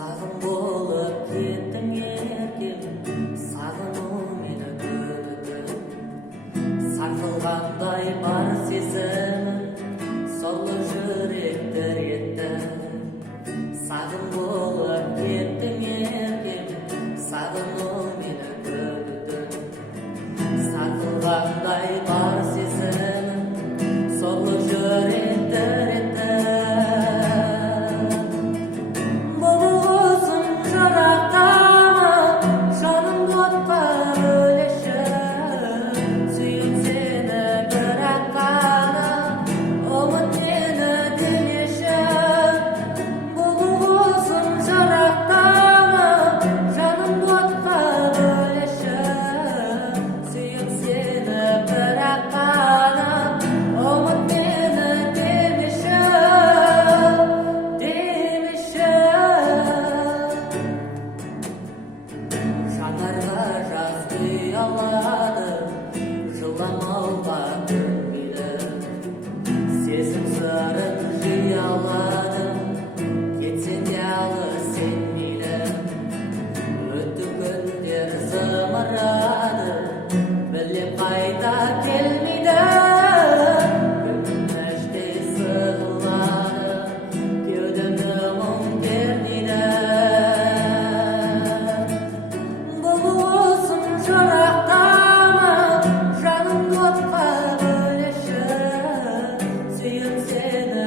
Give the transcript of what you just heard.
Sağım болып кеттің еркем, сағыну мені күтті. Сарқылғандай бар сезімін, сорлы жүректі етті. Сағым болып кеттің еркем, сағыну мені күтті. Сарқылғандай бар сезімін, сорлы жүректі етті. Жанарға жаз ұялады, жыламауға көнбейді. Сезім сырын жиі аладым, кетсең де алыс сенбейді. Өтті күндер зымырады, білем қайта келмейді. Күнім іштей сығылады, кеудемді мұң кернейді. Жаным отқа бөлеші, сүйем сені